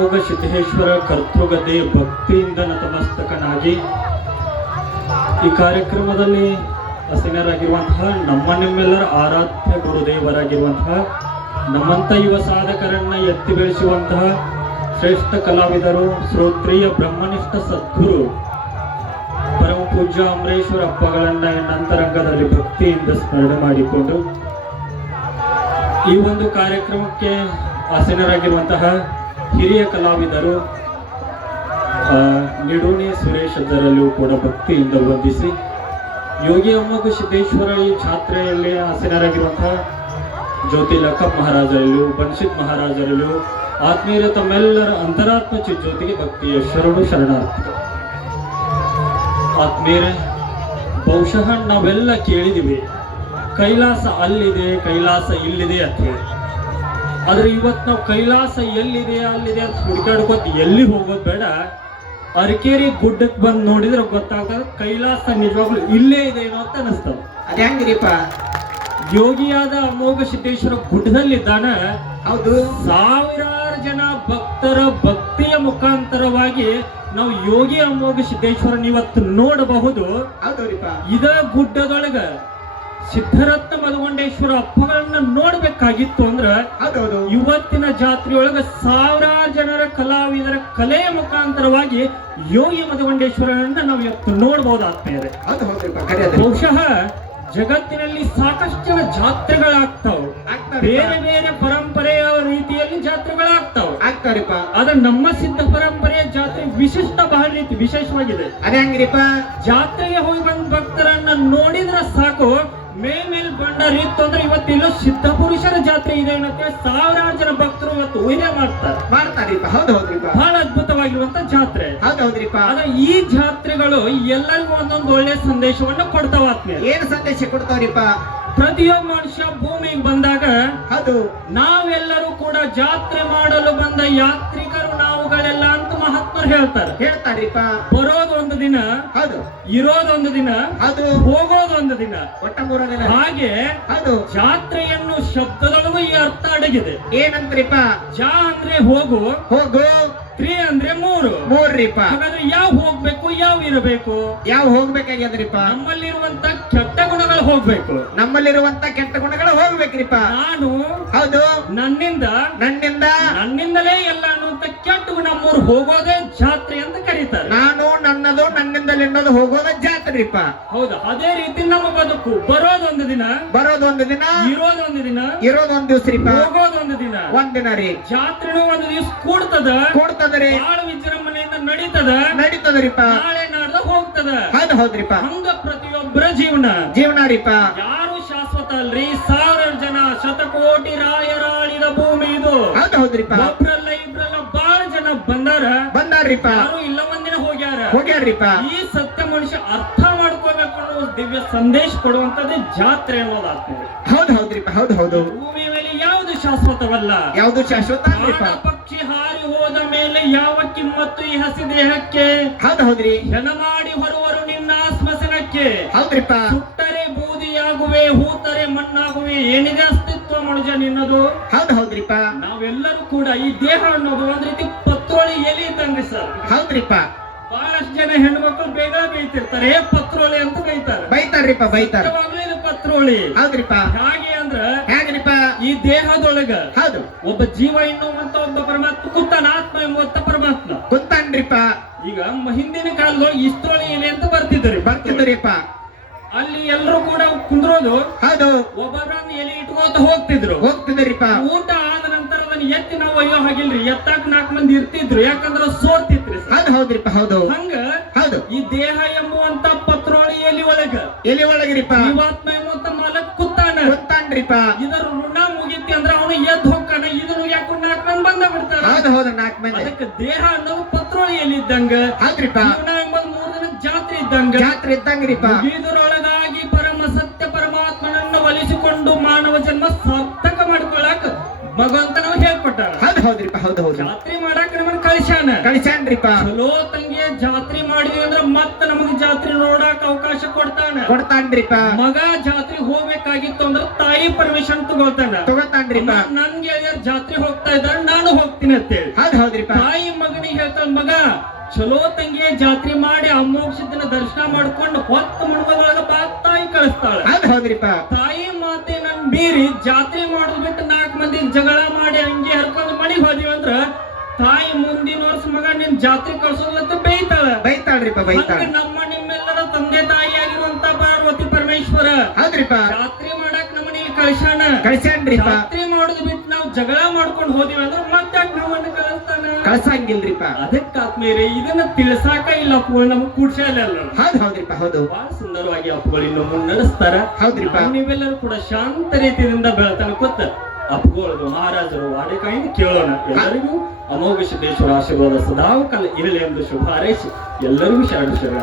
ಅಮೋಘ ಸಿದ್ದೇಶ್ವರ ಕರ್ತೃಗದೆ ಭಕ್ತಿಯಿಂದ ನತಮಸ್ತಕನಾಗಿ ಈ ಕಾರ್ಯಕ್ರಮದಲ್ಲಿ ಹಸೀನರಾಗಿರುವಂತಹ ನಿಮ್ಮೆಲ್ಲರ ಆರಾಧ್ಯ ಗುರುದೇವರಾಗಿರುವಂತಹ ನಮ್ಮಂಥ ಯುವ ಸಾಧಕರನ್ನ ಎತ್ತಿ ಬೆಳೆಸುವಂತಹ ಶ್ರೇಷ್ಠ ಕಲಾವಿದರು ಶ್ರೋತ್ರಿಯ ಬ್ರಹ್ಮನಿಷ್ಠ ಸದ್ಗುರು ಪರಮ ಪೂಜ್ಯ ಅಮರೇಶ್ವರ ಅಪ್ಪಗಳನ್ನ ನಂತರಂಗದಲ್ಲಿ ಭಕ್ತಿಯಿಂದ ಸ್ಮರಣೆ ಮಾಡಿಕೊಂಡು ಈ ಒಂದು ಕಾರ್ಯಕ್ರಮಕ್ಕೆ ಆಸೀನರಾಗಿರುವಂತಹ ಹಿರಿಯ ಕಲಾವಿದರು ನಿಡೋಣಿ ಸುರೇಶ್ ಅದರಲ್ಲೂ ಕೂಡ ಭಕ್ತಿಯಿಂದ ವಂದಿಸಿ ಯೋಗಿ ಅಮ್ಮಗ ಸಿದ್ದೇಶ್ವರ ಈ ಜಾತ್ರೆಯಲ್ಲಿ ಆಸೀನರಾಗಿರುವಂತಹ ಜ್ಯೋತಿ ಲಕ್ಕಪ್ಪ ಮಹಾರಾಜರಲ್ಲೂ ಬನ್ಸಿತ್ ಮಹಾರಾಜರಲ್ಲೂ ಆತ್ಮೀಯರ ತಮ್ಮೆಲ್ಲರ ಅಂತರಾತ್ಮ ಚಿಜ್ಯೋತಿಗೆ ಭಕ್ತಿಯ ಶರಣಾರ್ಥಿ. ಆತ್ಮೀಯರೇ, ಬಹುಶಃ ನಾವೆಲ್ಲ ಕೇಳಿದಿವಿ ಕೈಲಾಸ ಅಲ್ಲಿದೆ ಕೈಲಾಸ ಇಲ್ಲಿದೆ ಅಂತ ಹೇಳಿ. ಆದ್ರೆ ಇವತ್ತು ನಾವು ಕೈಲಾಸ ಎಲ್ಲಿದೆ ಅಲ್ಲಿದೆ ಅಂತ ಹುಡುಕಾಡ್ಕೋತ ಎಲ್ಲಿ ಹೋಗೋದು ಬೇಡ, ಅರಕೇರಿ ಗುಡ್ಡಕ್ಕೆ ಬಂದು ನೋಡಿದ್ರೆ ಗೊತ್ತಾಗ್ತದೆ ಕೈಲಾಸ ನಿಜವಾಗ್ಲೂ ಇಲ್ಲೇ ಇದೆ ಏನೋ ಅಂತ ಅನಿಸ್ತದೆ. ಅದೇ ಹಂಗಿರಿಪ್ಪ, ಯೋಗಿಯಾದ ಅಮೋಘ ಸಿದ್ದೇಶ್ವರ ಗುಡ್ಡದಲ್ಲಿದ್ದಾನ. ಹೌದು, ಸಾವಿರಾರು ಜನ ಭಕ್ತರ ಭಕ್ತಿಯ ಮುಖಾಂತರವಾಗಿ ನಾವು ಯೋಗಿ ಅಮೋಘ ಸಿದ್ದೇಶ್ವರನ ಇವತ್ತು ನೋಡಬಹುದು. ಹೌದೌರಿಪ್ಪ, ಇದ ಗುಡ್ಡದೊಳಗ ಸಿದ್ಧರತ್ನ ಮಧುಗೊಂಡೇಶ್ವರ ಅಪ್ಪಗಳನ್ನ ನೋಡ್ಬೇಕಾಗಿತ್ತು ಅಂದ್ರ ಹೌದೌದು, ಇವತ್ತಿನ ಜಾತ್ರೆಯೊಳಗ ಸಾವಿರಾರು ಜನರ ಕಲಾವಿದರ ಕಲೆಯ ಮುಖಾಂತರವಾಗಿ ಯೋಗಿ ಮಧುಗೊಂಡೇಶ್ವರನ್ನ ನಾವು ಇವತ್ತು ನೋಡಬಹುದು ಆತ್ಮೀಯರೇ. ಹೌದು ಹೌದ್ರಿಪ್ಪ, ಬಹುಶಃ ಜಗತ್ತಿನಲ್ಲಿ ಸಾಕಷ್ಟು ಜನ ಜಾತ್ರೆಗಳಾಗ್ತಾವ, ಬೇರೆ ಬೇರೆ ಪರಂಪರೆಯ ರೀತಿಯಲ್ಲಿ ಜಾತ್ರೆಗಳಾಗ್ತಾವ ಆಗ್ತಾವ್ರಿಪ್ಪ. ಆದ್ರೆ ನಮ್ಮ ಸಿದ್ಧ ಪರಂಪರೆಯ ಜಾತ್ರೆ ವಿಶಿಷ್ಟ ಬಹಳ ರೀತಿ ವಿಶೇಷವಾಗಿದೆ. ಅದೇ ಹಂಗಿರಿಪ್ಪ, ಜಾತ್ರೆಗೆ ಹೋಗಿ ಬಂದ ಭಕ್ತರನ್ನ ನೋಡಿದ್ರೆ ಸಾಕು ಮೇಲ್ ಬಂಡಾರ ಇತ್ತು ಅಂದ್ರೆ ಇವತ್ತಿಲ್ಲೂ ಸಿದ್ಧ ಪುರುಷರ ಜಾತ್ರೆ ಇದೆ ಅನ್ನತ್ತೆ ಸಾವಿರಾರು ಜನ ಭಕ್ತರು ಇವತ್ತು ಊಹೆ ಮಾಡ್ತಾರಿಪ್ಪ. ಹೌದು ಹೌದ್ರಿಪ್ಪ, ಬಹಳ ಅದ್ಭುತವಾಗಿರುವಂತ ಜಾತ್ರೆ. ಹೌದು ಹೌದ್ರಿಪ್ಪ. ಆದ್ರೆ ಈ ಜಾತ್ರೆಗಳು ಎಲ್ಲರಿಗೂ ಒಂದೊಂದು ಒಳ್ಳೆ ಸಂದೇಶವನ್ನ ಕೊಡ್ತಾವ ಆತ್ಮೀಯ. ಏನ್ ಸಂದೇಶ ಕೊಡ್ತಾವ್ರಿಪ್ಪ? ಪ್ರತಿಯೊಬ್ಬ ಮನುಷ್ಯ ಭೂಮಿಗೆ ಬಂದಾಗ ಹೌದು, ನಾವೆಲ್ಲರೂ ಕೂಡ ಜಾತ್ರೆ ಮಾಡಲು ಬಂದ ಯಾತ್ರಿಕರು ನಾವುಗಳೆಲ್ಲ ಅಂತ ಮಹಾತ್ಮರು ಹೇಳ್ತಾರಿಪ್ಪ. ಬರೋದು ಒಂದು ದಿನ, ಹೌದು, ಇರೋದೊಂದು ದಿನ, ಹೌದು, ಹೋಗೋದೊಂದು ದಿನ, ಒಟ್ಟ 3 ದಿನ. ಹಾಗೆ ಹೌದು, ಜಾತ್ರೆಯನ್ನು ಶಬ್ದದೊಳಗೂ ಈ ಅರ್ಥ ಅಡಗಿದೆ. ಏನಂತ್ರಿಪ್ಪ? ಜಾ ಅಂದ್ರೆ ಹೋಗು, ಹೋಗು, ತ್ರಿ ಅಂದ್ರೆ 3. 3 ಹಾಗಾದ್ರೆ ಯಾವ ಹೋಗ್ಬೇಕು ಯಾವ ಇರಬೇಕು? ಯಾವ ಹೋಗ್ಬೇಕಾಗ್ಯದ್ರಿಪ್ಪ? ನಮ್ಮಲ್ಲಿರುವಂತ ಕೆಟ್ಟ ಗುಣಗಳು ಹೋಗ್ಬೇಕು, ನಮ್ಮಲ್ಲಿರುವಂತ ಕೆಟ್ಟ ಗುಣಗಳು ಹೋಗ್ಬೇಕ್ರಿಪ್ಪ. ನಾನು ಹೌದು, ನನ್ನಿಂದಲೇ ಎಲ್ಲ ಅನ್ನುವಂತ ಕೆಟ್ಟ ಗುಣ 3 ಹೋಗೋದೇ ಜಾತ್ರೆ ಅಂತ ಕರೀತಾರೆ. ನಾನು ನನ್ನದು ನನ್ನಿಂದಲೇ ಎನ್ನೋದು ಹೋಗೋದ ಜಾತ್ರೆಪ್ಪ. ಹೌದು, ಅದೇ ರೀತಿ ನಮ್ಮ ಬದುಕು ಬರೋದೊಂದು ದಿನ, ಬರೋದೊಂದು ದಿನ, ಇರೋದೊಂದು ದಿನ, ಇರೋದೊಂದ್ ದಿವ್ಸರಿಪ್ಪ, ಹೋಗೋದೊಂದು ದಿನ. ಒಂದ್ ದಿನ ರೀ. ಜಾತ್ರೆನೂ ಒಂದು ದಿವಸ ಕೊಡ್ತದರಿ, ಬಹಳ ವಿಜೃಂಭಣೆಯಿಂದ ನಡೀತದರಿಪ್ಪ, ನಾಳೆ ನಾಡ್ದ ಹೋಗ್ತದ. ಹೌದು ಹೌದ್ರಿಪ್ಪ, ಹಂಗ ಪ್ರತಿಯೊಬ್ಬರ ಜೀವನ ರೀಪ. ಯಾರು ಶಾಶ್ವತ ಅಲ್ರಿ. ಸಾವಿರಾರು ಜನ ಶತಕೋಟಿ ರಾಯರಾಳಿದ ಭೂಮಿ ಇದು. ಹೌದು ಹೌದ್ರಿಪ, ಒಬ್ರಲ್ಲ ಇಬ್ರಲ್ಲ ಬಹಳ ಜನ ಬಂದಾರ್ರಿಪ್ಪ, ಯಾರು ಇಲ್ಲ ಒಂದಿನ ಹೋಗ್ಯಾರ್ರಿಪ. ಈ ಸತ್ಯ ಮನುಷ್ಯ ಅರ್ಥ ಮಾಡ್ಕೋಬೇಕು ಅನ್ನೋ ದಿವ್ಯ ಸಂದೇಶ ಕೊಡುವಂತದ್ದೇ ಜಾತ್ರೆ ಅನ್ನೋದಾಗ್ತದೆ. ಹೌದು ಹೌದ್ರಿಪ, ಹೌದು ಹೌದು. ಭೂಮಿ ಮೇಲೆ ಯಾವುದು ಶಾಶ್ವತವಲ್ಲ, ಯಾವುದು ಶಾಶ್ವತ ಪಕ್ಷಿ ಹಾರಿ ಹೋದ ಮೇಲೆ ಯಾವ ಕಿಮ್ಮತ್ತು ಈ ಹಸಿ ದೇಹಕ್ಕೆ? ಹೌದು ಹೌದ್ರಿ. ಜನ ಮಾಡಿ ಹೊರುವರು ನಿನ್ನ ಸ್ಮಶನಕ್ಕೆ. ಹೌದ್ರಿಪ್ಪ, ಸುಟ್ಟರೆ ಬೂದಿಯಾಗುವೆ, ಹೂತರೆ ಮಣ್ಣಾಗುವೆ, ಏನಿದೆ ಅಸ್ತಿತ್ವ ಮನುಜ ನಿನ್ನದು. ಹೌದು ಹೌದ್ರಿಪ್ಪ. ನಾವೆಲ್ಲರೂ ಕೂಡ ಈ ದೇಹ ಅನ್ನೋದು ಒಂದ್ ರೀತಿ ಪತ್ರೋಳಿ ಎಲೆ ಇದ್ದಂಗೆ ಸರ್. ಹೌದ್ರಿಪ್ಪ, ಬಹಳಷ್ಟು ಜನ ಹೆಣ್ಮಕ್ಳು ಬೇಗ ಬೈತಿರ್ತಾರೆ, ಪತ್ರೋಳಿ ಅಂತ ಬೈತಾರ್ರಿಪ್ಪ, ಇದು ಪತ್ರೋಳಿ. ಹೌದ್ರಿಪ್ಪ. ಹಾಗೆ ಅಂದ್ರ ಹೇಗ್ರಿಪ್ಪ? ಈ ದೇಹದೊಳಗ ಹೌದು, ಒಬ್ಬ ಜೀವ ಎನ್ನುವಂತ ಒಬ್ಬ ಪರಮಾತ್ಮ ಕುತ್ತಾನ, ಆತ್ಮ ಎಂಬುವಂತ ಪರಮಾತ್ಮ ಕುಂತಾನ್ರಿಪ್ಪ. ಈಗ ಹಿಂದಿನ ಕಾಲದೊಳಗೆ ಇಸ್ತ್ರೋಳಿ ಎಲೆ ಅಂತ ಬರ್ತಿದ್ದರಿಪ್ಪ. ಅಲ್ಲಿ ಎಲ್ಲರೂ ಕೂಡ ಕುಂದ್ರೋದು. ಹೌದು, ಒಬ್ಬರನ್ನ ಎಲೆ ಇಟ್ಕೋತ ಹೋಗ್ತಿದ್ರಿಪ್ಪ. ಊಟ ಆದ ನಂತರ ಅದನ್ನ ಎತ್ತಿ ನಾವು ಒಯ್ಯೋ ಹಾಗಿಲ್ರಿ, ಎತ್ತಾಕ 4 ಮಂದಿ ಇರ್ತಿದ್ರು, ಯಾಕಂದ್ರೆ ಸೋರ್ತಿತ್ರಿ. ಹೌದು ಹೌದ್ರಿಪ್ಪ, ಹೌದು. ಹಂಗ ಹೌದು, ಈ ದೇಹ ಎಂಬುವಂತ ಪತ್ರೋಳಿ ಎಲೆ ಒಳಗ್ರಿಪ್ಪ ಜೀವಾತ್ಮ ಎಂಬುವಂತ ಮಾಲಕ್ ಕುತ್ತಾನ್ರಿಪ್ಪ. ಇದರ ಋಣ ಮುಗಿತಿ ಅಂದ್ರೆ ಅವನು ಎದ್ದು ಹೋಗ್ತಾನ, ಇದನ್ನು ಯಾಕೆ 4 ಮಂದಿ ಬಂದ ಬಿಡ್ತಾರ. ಹೌದು ಹೌದು, 4 ಮಂದಿ. ಅದಕ್ಕೆ ದೇಹ ಅನ್ನೋದು ಪತ್ರೋಳಿ ಎಲೆ ಇದ್ದಂಗ, ಹೌದ್ರಿಪ್ಪ. ಜೀವನ ಎಂಬುದು 3 ದಿನ ಜಾತ್ರೆ ಇದ್ದಂಗ್ರಿಪ್ಪ. ಇದರೊಳಗಾಗಿ ಪರಮ ಸತ್ಯ ಪರಮಾತ್ಮನನ್ನು ಒಲಿಸಿಕೊಂಡು ಮಾನವ ಜನ್ಮ ಸಾರ್ಥಕ ಮಾಡ್ಕೊಳಕ್ ಭಗವಂತ ನಾವು ಹೇಳ್ಕೊಟ್ಟಾರ. ಹೌದು ಹೌದ್ರಿಪ್ಪ, ಹೌದು ಹೌದು. ಜಾತ್ರೆ ಮಾಡಾಕ ನಮ್ಮನ್ನ ಕಳಿಸ್ಯಾನ. ಕಳಿಸ್ಯಾನ್ರಿಪ್ಪ. ಚಲೋ ತಂಗಿ ಜಾತ್ರೆ ಮಾಡಿದ್ವಿ ಅಂದ್ರ ಮತ್ತ ನಮಗ್ ಜಾತ್ರೆ ನೋಡಾಕ ಅವಕಾಶ ಕೊಡ್ತಾನ. ಕೊಡ್ತಾನ್ರಿಪ್ಪ. ಮಗ ಜಾತ್ರೆ ಹೋಗ್ಬೇಕಾಗಿತ್ತು ಅಂದ್ರ ತಾಯಿ ಪರ್ಮಿಷನ್ ತಗೋತಾನ್ರಿಪ್ಪ. ನನ್ ಗೆಳೆಯರ್ ಜಾತ್ರೆ ಹೋಗ್ತಾ ಇದ್ದಾರೆ, ನಾನು ಹೋಗ್ತೀನಿ ಅಂತೇಳಿ. ಹೌದ್ರಿಪ್ಪ. ತಾಯಿ ಮಗನಿಗೆ ಹೇಳ್ತಾಳ, ಮಗ ಚಲೋ ತಂಗಿ ಜಾತ್ರೆ ಮಾಡಿ ಅಮೋಕ್ಷದಿನ ದರ್ಶನ ಮಾಡ್ಕೊಂಡು ಹೊತ್ತು ಮುಳುಗೋದ್ರೊಳಗ ಬಾ ತಾಯಿ ಕಳಿಸ್ತಾಳ. ಹೌದ್ರಿಪ್ಪ. ತಾಯಿ ಮಾತೆ ನನ್ ಮೀರಿ ಜಾತ್ರೆ ಮಾಡೋದ್ ಬಿಟ್ಟು 4 ಮಂದಿ ಜಗಳ ಮಾಡಿ ಹಂಗೆ ಹರ್ಕೊಂಡು ಮನೆಗೆ ಹೋದಿವಿ ಅಂದ್ರ ತಾಯಿ ಮುಂದಿನ ವರ್ಷ ಮಗ ನಿನ್ ಜಾತ್ರೆ ಕಳ್ಸೋದ್ಲಂತ ಬೈತಾಳ್ರಿಪ್ಪ. ನಮ್ಮ ನಿಮ್ಮೆಲ್ಲರ ತಂದೆ ತಾಯಿ ಆಗಿರುವಂತ ಪಾರ್ವತಿ ಪರಮೇಶ್ವರ ಹೌದ್ರಿಪ್ಪ. ಜಾತ್ರೆ ಮಾಡಕ್ ನಮ್ಮನೇಲಿ ಕಳಿಸ್ಯಾನ್ರಿಪ್ಪ. ಜಾತ್ರೆ ಮಾಡೋದ್ ಬಿಟ್ಟು ನಾವು ಜಗಳ ಮಾಡ್ಕೊಂಡು ಹೋದಿವಿ ಅಂದ್ರೆ ಮತ್ತೆ ನಮ್ಮನ್ನ ಕಳ್ಸಂಗಿಲ್ರಿಪ್ಪ. ಅದಕ್ಕೆ ಆತ್ಮೀಯರೇ ಇದನ್ನ ತಿಳ್ಸಾಕ ಇಲ್ಲ ಅಪ್ಪುಗಳು ನಮಗ್ ಕೂಡ್ಸಲ್ಲ. ಹೌದ್ರಿಪ್ಪ. ಹೌದು. ಬಹಳ ಸುಂದರವಾಗಿ ಅಪ್ಪುಗಳು ಇನ್ನು ಮುನ್ನಡೆಸ್ತಾರ. ಹೌದ್ರಿಪ್ಪ. ನೀವೆಲ್ಲರೂ ಕೂಡ ಶಾಂತ ರೀತಿಯಿಂದ ಬೆಳತನ ಕೂತ ಅಪ್ಪುಗಳದು ಮಹಾರಾಜರು ವಾಡಿಕಾಯಿಂದ ಕೇಳೋಣ. ಎಲ್ಲರಿಗೂ ಅಮೋಘ ಸಿದ್ದೇಶ್ವರ ಆಶೀರ್ವಾದ ಸದಾಕಾಲ ಇರಲಿ ಎಂದು ಶುಭ ಹಾರೈಸಿ ಎಲ್ಲರಿಗೂ ಶರಣ.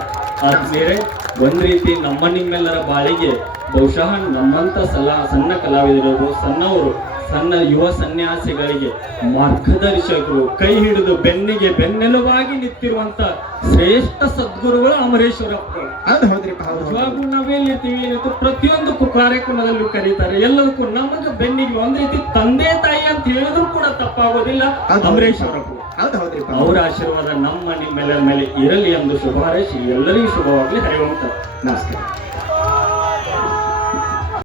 ಆತ್ಮೀಯರೇ, ಒಂದ್ ರೀತಿ ನಮ್ಮ ನಿಮ್ಮೆಲ್ಲರ ಬಾಳಿಗೆ ಬಹುಶಃ ನಮ್ಮಂತ ಸಣ್ಣ ಕಲಾವಿದರು, ಸಣ್ಣ ಯುವ ಸನ್ಯಾಸಿಗಳಿಗೆ ಮಾರ್ಗದರ್ಶಕರು, ಕೈ ಹಿಡಿದು ಬೆನ್ನಿಗೆ ಬೆನ್ನೆಲುವಾಗಿ ನಿಂತಿರುವಂತ ಶ್ರೇಷ್ಠ ಸದ್ಗುರುಗಳು ಅಮರೇಶ್ವರಪ್ಪಗಳು. ಇವಾಗ ನಾವೇನಿರ್ತೀವಿ ಪ್ರತಿಯೊಂದಕ್ಕೂ ಕಾರ್ಯಕ್ರಮದಲ್ಲೂ ಕರೀತಾರೆ. ಎಲ್ಲದಕ್ಕೂ ನಮಗೆ ಬೆನ್ನಿಗೆ ಒಂದ್ ರೀತಿ ತಂದೆ ತಾಯಿ ಅಂತ ಹೇಳಿದ್ರು ಕೂಡ ತಪ್ಪಾಗೋದಿಲ್ಲ ಅಮರೇಶ್ವರಪ್ಪಗಳು. ಅವರ ಆಶೀರ್ವಾದ ನಮ್ಮ ನಿಮ್ಮೆಲ್ಲರ ಮೇಲೆ ಇರಲಿ ಎಂದು ಶುಭ ಹಾರೈಸಿ ಎಲ್ಲರಿಗೂ ಶುಭವಾಗಲಿ. ಹರಿವಂತ ನಮಸ್ಕಾರ.